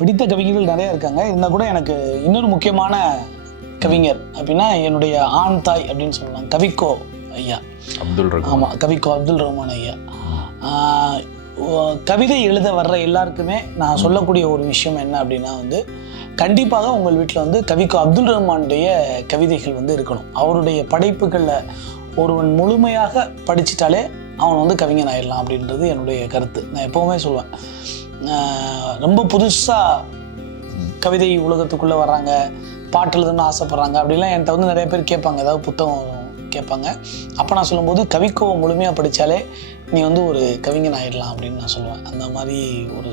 பிடித்த கவிஞர்கள் நிறைய இருக்காங்க. இருந்தால் கூட எனக்கு இன்னொரு முக்கியமான கவிஞர் அப்படின்னா என்னுடைய ஆண் தாய் அப்படின்னு சொல்லலாம், கவிக்கோ ஐயா. ஆமாம், கவிக்கோ அப்துல் ரஹ்மான் ஐயா. கவிதை எழுத வர்ற எல்லாருக்குமே நான் சொல்லக்கூடிய ஒரு விஷயம் என்ன அப்படின்னா வந்து, கண்டிப்பாக உங்கள் வீட்டில் வந்து கவிக்கோ அப்துல் ரஹ்மானுடைய கவிதைகள் வந்து இருக்கணும். அவருடைய படைப்புகளில் ஒருவன் முழுமையாக படிச்சிட்டாலே அவன் வந்து கவிஞன் ஆயிடலாம் அப்படின்றது என்னுடைய கருத்து. நான் எப்போவுமே சொல்லுவேன், ரொம்ப புதுசாக கவிதை உலகத்துக்குள்ளே வர்றாங்க, பாட்டு எழுதணும்னு ஆசைப்பட்றாங்க அப்படிலாம் என்கிட்ட வந்து நிறைய பேர் கேட்பாங்க, ஏதாவது புத்தகம் கேட்பாங்க. அப்போ நான் சொல்லும்போது கவிக்கோவை முழுமையாக படித்தாலே நீ வந்து ஒரு கவிஞன் ஆயிடலாம் அப்படின்னு நான் சொல்லுவேன். அந்த மாதிரி ஒரு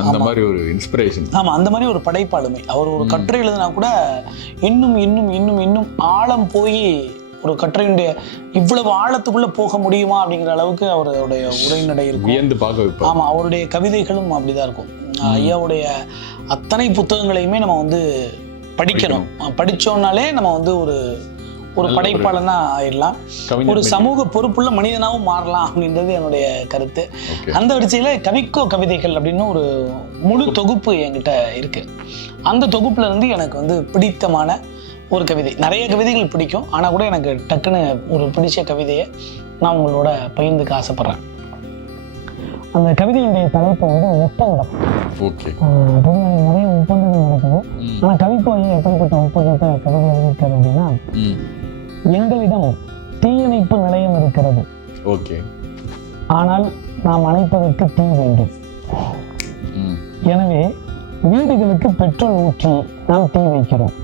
அந்த மாதிரி ஒரு இன்ஸ்பிரேஷன். ஆமாம், அந்த மாதிரி ஒரு படைப்பாளுமை. அவர் ஒரு கட்டுரை எழுதுனா கூட இன்னும் இன்னும் இன்னும் இன்னும் ஆழம் போய் ஒரு கட்டுரையுடைய இவ்வளவு ஆழத்துக்குள்ளே போக முடியுமா அப்படிங்கிற அளவுக்கு அவருடைய உரைநடை இருக்கும். வியந்து பார்க்க வைப்பார். ஆமாம், அவருடைய கவிதைகளும் அப்படிதான் இருக்கும். ஐயாவுடைய அத்தனை புத்தகங்களையுமே நம்ம வந்து படிக்கணும். படித்தோம்னாலே நம்ம வந்து ஒரு படைப்பாளனா ஆயிடலாம், ஒரு சமூக பொறுப்புள்ள மனிதனாகவும் மாறலாம் அப்படின்றது என்னுடைய கருத்து. அந்த வரிசையில் கவிக்கோ கவிதைகள் அப்படின்னு ஒரு முழு தொகுப்பு என்கிட்ட இருக்கு. அந்த தொகுப்புல இருந்து எனக்கு வந்து பிடித்தமான ஒரு கவிதை, நிறைய கவிதைகள் பிடிக்கும், ஆனால் கூட எனக்கு டக்குன்னு ஒரு பிடிச்ச கவிதையை நான் உங்களோட பகிர்ந்துக்க ஆசைப்படுறேன். அந்த கவிதையுடைய தலைப்பு வந்து ஒப்பந்தம். பொதுவாக நிறைய ஒப்பந்தங்கள் நடக்குது, ஆனால் கவிக்கோ ஐயா எப்படிப்பட்ட ஒப்பந்தத்தை கவிதை எழுதியிருக்காரு அப்படின்னா, எங்களிடம் தீயணைப்பு நிலையம் இருக்கிறது, ஆனால் நாம் அணைப்பதற்கு தீ வேண்டும். எனவே வீடுகளுக்கு பெட்ரோல் ஊற்றி நாம் தீ வைக்கிறோம்.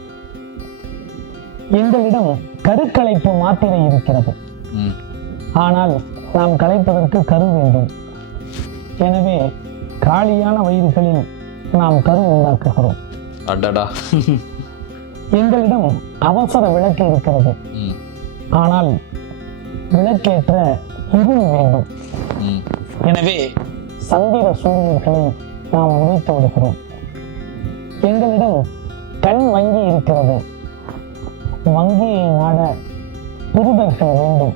எங்களிடம் கருக்கலைப்பு மாத்திரை இருக்கிறது, ஆனால் நாம் கலைப்பதற்கு கரு வேண்டும். எனவே காலியான வயிறுகளில் நாம் கரு உண்டாக்குகிறோம். எங்களிடம் அவசர விளக்கு இருக்கிறது, ஆனால் விளக்கேற்ற இருள் வேண்டும். எனவே சந்திர சூரியர்களை நாம் உடைத்து விடுகிறோம். எங்களிடம் கண் வங்கி இருக்கிறது, வங்கியை நாட குருடர்கள் வேண்டும்.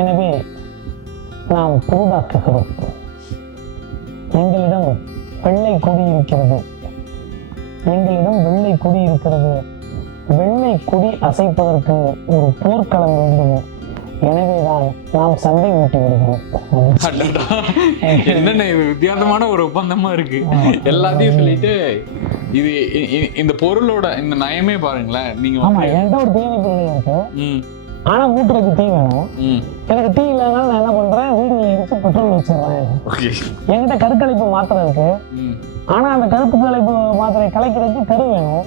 எனவே நாம் குருடாக்குகிறோம். எங்களிடம் வெள்ளை கொடி இருக்கிறது, வெள்ளை கொடி அசைப்பதற்கு ஒரு போர்க்களம் வேண்டும். எனவேதான் நாம் சண்டை ஊட்டி விடுகிறோம். என்னென்ன வித்தியாசமான ஒரு ஒப்பந்தமா இருக்கு. எல்லாத்தையும் சொல்லிட்டு இது இந்த பொருளோட இந்த நயமே பாருங்களேன். நீங்க என்கிட்ட ஒரு தீயணைப்பு நிலையம் இருக்கு, ஆனா மூட்டுறதுக்கு தீ வேணும். எனக்கு தீ இல்லைனாலும் நான் என்ன பண்றேன், வீடுல இருக்கு பெட்ரோல் வச்சிடுறேன். என்கிட்ட கருக்கலைப்பு மாத்திரை இருக்கு, ஆனா அந்த கருப்பு கலைப்பு மாத்திரை கலைக்கிறதுக்கு கரு வேணும்.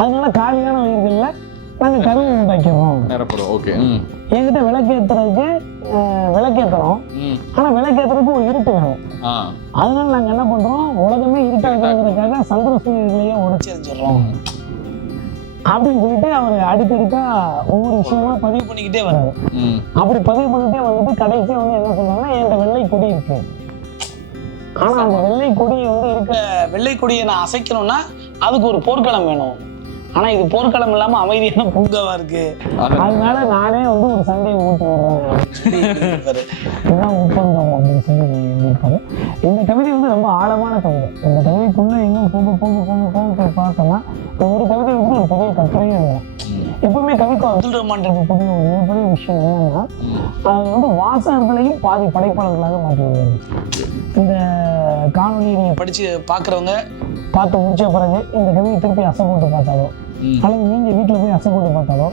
அதனால காலியான வயிறுகள்ல நாங்க கரு உண்டாக்கிறோம். என்கிட்ட விளக்கேற்றுறதுக்கு விளக்கேற்றுறோம், ஆனா விளக்கேற்றுறதுக்கு ஒரு இருட்டு வேணும். அதனால நாங்க என்ன பண்றோம், உலகமே இருட்டாகிறதுக்காக சந்திர சூரியர்களையே உடைச்சி எரிஞ்சிடறோம் அப்படின்னு சொல்லிட்டு அவர் அடுக்கடுக்கா ஒவ்வொரு விஷயமா பதிவு பண்ணிக்கிட்டே வர்றாரு. அப்படி பதிவு பண்ணிக்கிட்டே வந்துட்டு கடைசியா வந்து என்ன சொல்றாங்கன்னா, என்கிட்ட வெள்ளை கொடி இருக்கு, ஆனா அந்த வெள்ளை கொடியை வந்து வெள்ளை கொடியை நான் அசைக்கணும்னா அதுக்கு ஒரு போர்க்களம் வேணும். ஆனா இது போர்க்களம் இல்லாம அமைதியான பூங்காவா இருக்கு, அதனால நானே வந்து ஒரு சண்டையை ஊட்டி விடுறேன். இதுதான் ஒப்பந்தம் அப்படின்னு சொல்லி இருப்பாரு. இந்த கவிதை வந்து ரொம்ப ஆழமான கவிதை. இந்த கவிதைக்குள்ள இன்னும் போக பார்த்தோம்னா ஒரு கவிதை வந்து ஒரு பெரிய கட்டுரையே இருக்கும். எப்பவுமே கவிக்கோ அப்துல் ரஹ்மான் இருக்கக்கூடிய ஒரு மிகப்பெரிய விஷயம் என்னன்னா, அது வந்து வாசகர்களையும் பாதி படைப்பாளர்களாக மாற்றி வருவாங்க. இந்த காணொலியை நீங்க படிச்சு பார்க்குறவங்க பார்த்து முடிச்ச பிறகு இந்த கவிதை திருப்பி அசை போட்டு பார்த்தாலோ, அல்லது நீங்க வீட்டுல போய் அசை போட்டு பார்த்தாலோ,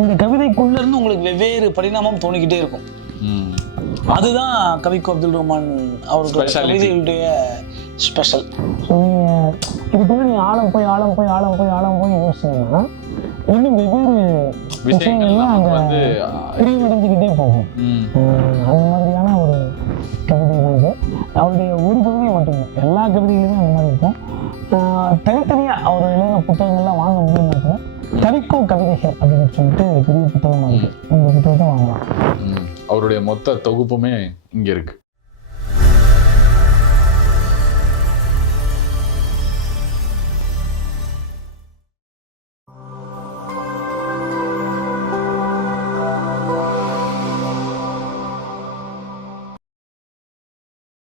இந்த கவிதைக்குள்ள இருந்து உங்களுக்கு வெவ்வேறு பரிணாமம் தோணிக்கிட்டே இருக்கும். அதுதான் கவிக்கோ அப்துல் ரஹ்மான் அவருடைய கவிதைகளுடைய ஸ்பெஷல். இதுக்குள்ள நீங்க ஆழம் போய் யோசிச்சீங்கன்னா இன்னும் வெவ்வேறு விஷயங்கள்லாம் அங்க விரிவடைஞ்சுக்கிட்டே போகும். அந்த மாதிரியான ஒரு கவிதை தான் இது. அவருடைய ஒரு கவிதை மட்டும், எல்லா கவிதைகளுமே அந்த மாதிரி இருக்கும். தனித்தனியா அவர் எழுதின புத்தகங்கள்லாம் வாங்க முடியும்னா கவிக்கோ கவிதைகள் அப்படின்னு சொல்லிட்டு பெரிய புத்தகமாக இருக்கு, இந்த புத்தகத்தை வாங்கலாம். அவருடைய மொத்த தொகுப்புமே இங்க இருக்கு.